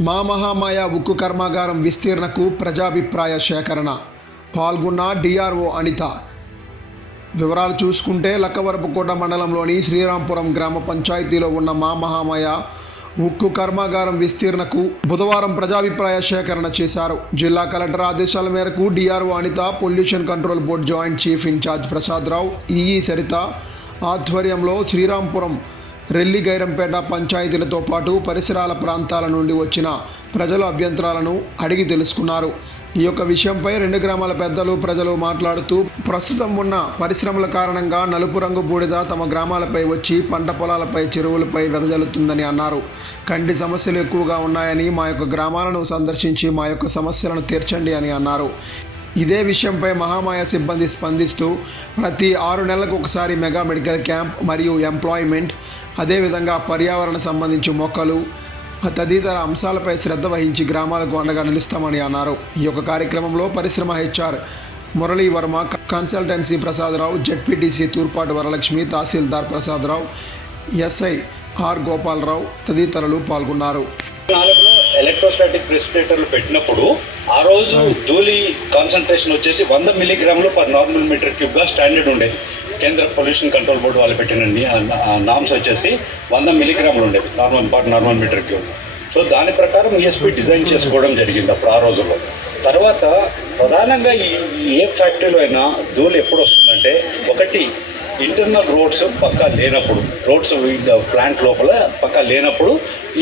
మా మహామాయ ఉక్కు కర్మాగారం విస్తీర్ణకు ప్రజాభిప్రాయ సేకరణ. పాల్గొన్న డిఆర్ఓ అనిత. వివరాలు చూసుకుంటే లక్కవరపుకోట మండలంలోని శ్రీరాంపురం గ్రామ పంచాయతీలో ఉన్న మా మహామాయ ఉక్కు కర్మాగారం విస్తీర్ణకు బుధవారం ప్రజాభిప్రాయ సేకరణ చేశారు. జిల్లా కలెక్టర్ ఆదేశాల మేరకు DRO Anitha pollution control board joint chief incharge Prasadarao EE Saritha ఆధ్వర్యంలో శ్రీరాంపురం రెల్లి గైరంపేట పంచాయతీలతో పాటు పరిసరాల ప్రాంతాల నుండి వచ్చిన ప్రజల అభ్యంతరాలను అడిగి తెలుసుకున్నారు. ఈ యొక్క విషయంపై రెండు గ్రామాల పెద్దలు ప్రజలు మాట్లాడుతూ ప్రస్తుతం ఉన్న పరిశ్రమల కారణంగా నలుపు రంగు బూడిద తమ గ్రామాలపై వచ్చి పంట పొలాలపై చెరువులపై వెదజల్లుతుందని అన్నారు. కంటి సమస్యలు ఎక్కువగా ఉన్నాయని మా యొక్క గ్రామాలను సందర్శించి మా యొక్క సమస్యలను తీర్చండి అని అన్నారు. ఇదే విషయంపై మహామాయ సిబ్బంది స్పందిస్తూ ప్రతి ఆరు నెలలకు ఒకసారి మెగా మెడికల్ క్యాంప్ మరియు ఎంప్లాయ్మెంట్ అదేవిధంగా పర్యావరణ సంబంధించి మొక్కలు తదితర అంశాలపై శ్రద్ధ వహించి గ్రామాలకు అండగా నిలుస్తామని అన్నారు. ఈ యొక్క కార్యక్రమంలో పరిశ్రమ HR Murali Varma consultancy Prasadarao ZPTC Turpatu Varalakshmi tahsildar Prasadarao SI R Gopalarao తదితరులు పాల్గొన్నారు. ఎలక్ట్రోస్టాటిక్ ప్రెసిపిటేటర్లు పెట్టినప్పుడు ఆ రోజు ధూళి కాన్సన్ట్రేషన్ వచ్చేసి వంద మిల్లీగ్రాములు పర్ నార్మల్ మీటర్ క్యూబ్గా స్టాండర్డ్ ఉండేది. కేంద్ర పొల్యూషన్ కంట్రోల్ బోర్డు వాళ్ళు పెట్టిన నామ్స్ వచ్చేసి వంద మిల్లీగ్రాములు ఉండేది normal per normal meter cube so దాని ప్రకారం ఈఎస్పీ డిజైన్ చేసుకోవడం జరిగింది అప్పుడు ఆ రోజుల్లో. తర్వాత ప్రధానంగా ఈ ఈ ఏ ఫ్యాక్టరీలో అయినా ధూళి ఎప్పుడు వస్తుందంటే ఒకటి ఇంటర్నల్ రోడ్స్ పక్కా లేనప్పుడు రోడ్స్ ప్లాంట్ లోపల పక్కా లేనప్పుడు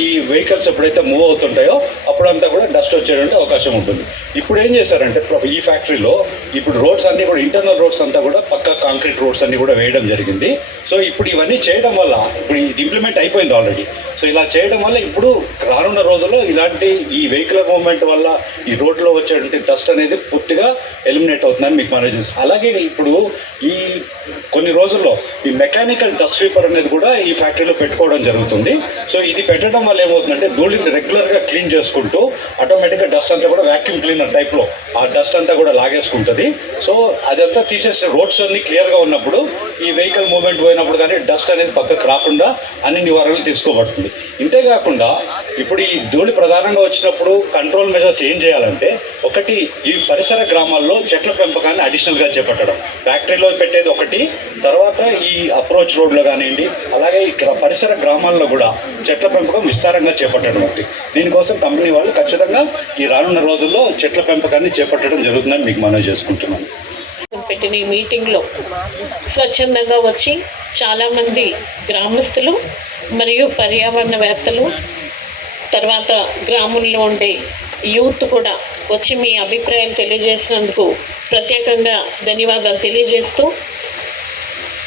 ఈ వెహికల్స్ ఎప్పుడైతే మూవ్ అవుతుంటాయో అప్పుడంతా కూడా డస్ట్ వచ్చేటువంటి అవకాశం ఉంటుంది. ఇప్పుడు ఏం చేశారంటే ఈ ఫ్యాక్టరీలో ఇప్పుడు రోడ్స్ అన్నీ కూడా ఇంటర్నల్ రోడ్స్ అంతా కూడా పక్కా కాంక్రీట్ రోడ్స్ అన్నీ కూడా వేయడం జరిగింది. సో ఇప్పుడు ఇవన్నీ చేయడం వల్ల ఇప్పుడు ఇది ఇంప్లిమెంట్ అయిపోయింది ఆల్రెడీ. సో ఇలా చేయడం వల్ల ఇప్పుడు రానున్న రోజుల్లో ఇలాంటి ఈ వెహికల్ మూవ్మెంట్ వల్ల ఈ రోడ్లో వచ్చేటువంటి డస్ట్ అనేది పూర్తిగా ఎలిమినేట్ అవుతుందని మీకు మనం చేస్తాం అలాగే ఇప్పుడు ఈ కొన్ని రోజులు రోజుల్లో ఈ మెకానికల్ డస్ట్ స్వీపర్ అనేది కూడా ఈ ఫ్యాక్టరీలో పెట్టుకోవడం జరుగుతుంది. సో ఇది పెట్టడం వల్ల ఏమవుతుందంటే ధూళిని రెగ్యులర్గా క్లీన్ చేసుకుంటూ ఆటోమేటిక్గా డస్ట్ అంతా కూడా వ్యాక్యూమ్ క్లీనర్ టైప్లో ఆ డస్ట్ అంతా కూడా లాగేసుకుంటుంది. సో అదంతా తీసేసి రోడ్స్ అన్ని క్లియర్గా ఉన్నప్పుడు ఈ వెహికల్ మూవ్మెంట్ పోయినప్పుడు కానీ డస్ట్ అనేది పక్కకు రాకుండా అన్ని నివారణలు తీసుకోబడుతుంది. ఇంతేకాకుండా ఇప్పుడు ఈ ధూళి ప్రధానంగా వచ్చినప్పుడు కంట్రోల్ మెజర్స్ ఏం చేయాలంటే ఒకటి ఈ పరిసర గ్రామాల్లో చెట్ల పెంపకాన్ని అడిషనల్గా చేపట్టడం. ఫ్యాక్టరీలో పెట్టేది ఒకటి తర్వాత తర్వాత ఈ అప్రోచ్ రోడ్లో కానివ్వండి అలాగే ఇక్కడ పరిసర గ్రామాల్లో కూడా చెట్ల పెంపకం విస్తారంగా చేపట్టడం ఒకటి దీనికోసం కంపెనీ వాళ్ళు ఖచ్చితంగా ఈ రానున్న రోజుల్లో చెట్ల పెంపకాన్ని చేపట్టడం జరుగుతుందని మీకు మనం చేసుకుంటున్నాను పెట్టిన ఈ మీటింగ్లో స్వచ్ఛందంగా వచ్చి చాలామంది గ్రామస్తులు మరియు పర్యావరణవేత్తలు తర్వాత గ్రామంలో ఉండే యూత్ కూడా వచ్చి మీ అభిప్రాయాలు తెలియజేసినందుకు ప్రత్యేకంగా ధన్యవాదాలు తెలియజేస్తూ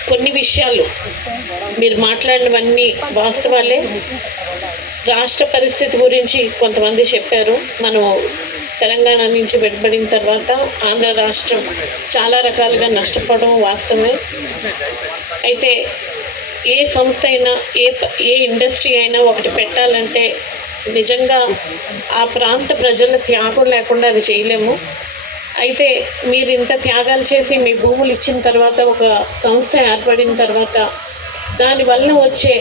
కొన్ని విషయాలు మీరు మాట్లాడినవన్నీ వాస్తవాలే. రాష్ట్ర పరిస్థితి గురించి కొంతమంది చెప్పారు. మనం తెలంగాణ నుంచి వెంటబడిన తర్వాత ఆంధ్ర రాష్ట్రం చాలా రకాలుగా నష్టపోవడం వాస్తవమే. అయితే ఏ సంస్థ అయినా ఏ ఏ ఇండస్ట్రీ అయినా ఒకటి పెట్టాలంటే నిజంగా ఆ ప్రాంత ప్రజల త్యాగం లేకుండా అది చేయలేము. అయితే మీరు ఇంత త్యాగాలు చేసి మీ భూములు ఇచ్చిన తర్వాత ఒక సంస్థ ఏర్పడిన తర్వాత దాని వలన వచ్చే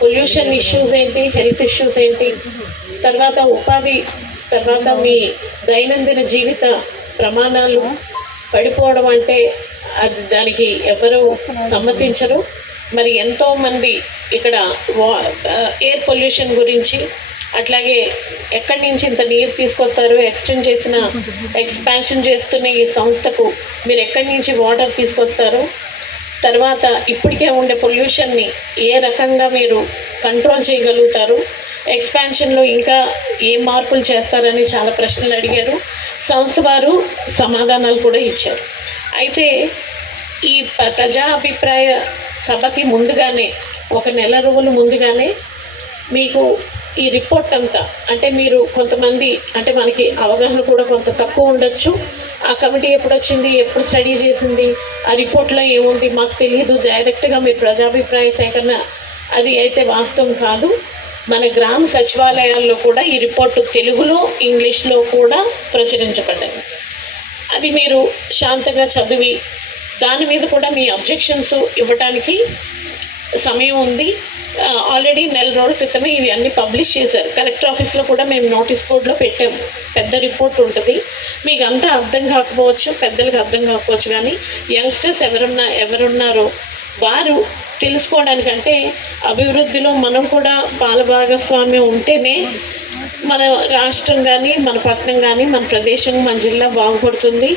పొల్యూషన్ ఇష్యూస్ ఏంటి హెల్త్ ఇష్యూస్ ఏంటి తర్వాత ఉపాధి తర్వాత మీ దైనందిన జీవిత ప్రమాణాలు పడిపోవడం అంటే అది దానికి ఎవరు సమ్మతించరు. మరి ఎంతోమంది ఇక్కడ వా ఎయిర్ పొల్యూషన్ గురించి అట్లాగే ఎక్కడి నుంచి ఇంత నీరు తీసుకొస్తారు ఎక్స్టెండ్ చేసిన ఎక్స్పాన్షన్ చేస్తున్న ఈ సంస్థకు మీరు ఎక్కడి నుంచి వాటర్ తీసుకొస్తారు తర్వాత ఇప్పటికే ఉండే పొల్యూషన్ని ఏ రకంగా మీరు కంట్రోల్ చేయగలుగుతారు ఎక్స్పాన్షన్లో ఇంకా ఏ మార్పులు చేస్తారని చాలా ప్రశ్నలు అడిగారు. సంస్థ వారు సమాధానాలు కూడా ఇచ్చారు. అయితే ఈ ప- ప్రజా అభిప్రాయ సభకి ముందుగానే ఒక నెల రోజులు ముందుగానే మీకు ఈ రిపోర్ట్ అంతా అంటే మీరు కొంతమంది అంటే మనకి అవగాహన కూడా కొంత తక్కువ ఉండొచ్చు. ఆ కమిటీ ఎప్పుడు వచ్చింది ఎప్పుడు స్టడీ చేసింది ఆ రిపోర్ట్లో ఏముంది మాకు తెలియదు డైరెక్ట్గా మీరు ప్రజాభిప్రాయ సేకరణ అది అయితే వాస్తవం కాదు. మన గ్రామ సచివాలయాల్లో కూడా ఈ రిపోర్టు తెలుగులో ఇంగ్లీష్లో కూడా ప్రచురించబడ్డాయి అది మీరు శాంతంగా చదివి దాని మీద కూడా మీ అబ్జెక్షన్స్ ఇవ్వటానికి సమయం ఉంది. ఆల్రెడీ నెల రోజుల క్రితమే ఇవి అన్ని పబ్లిష్ చేశారు కలెక్టర్ ఆఫీస్లో కూడా మేము నోటీస్ బోర్డులో పెట్టాము. పెద్ద రిపోర్ట్ ఉంటుంది. మీకు అంతా అర్థం కాకపోవచ్చు పెద్దలకు అర్థం కాకపోవచ్చు కానీ యంగ్స్టర్స్ ఎవరున్నా ఎవరున్నారో వారు తెలుసుకోవడానికంటే అభివృద్ధిలో మనం కూడా పాలభాగస్వామ్యం ఉంటేనే మన రాష్ట్రం కానీ మన పట్టణం కానీ మన ప్రదేశం మన జిల్లా బాగుపడుతుంది.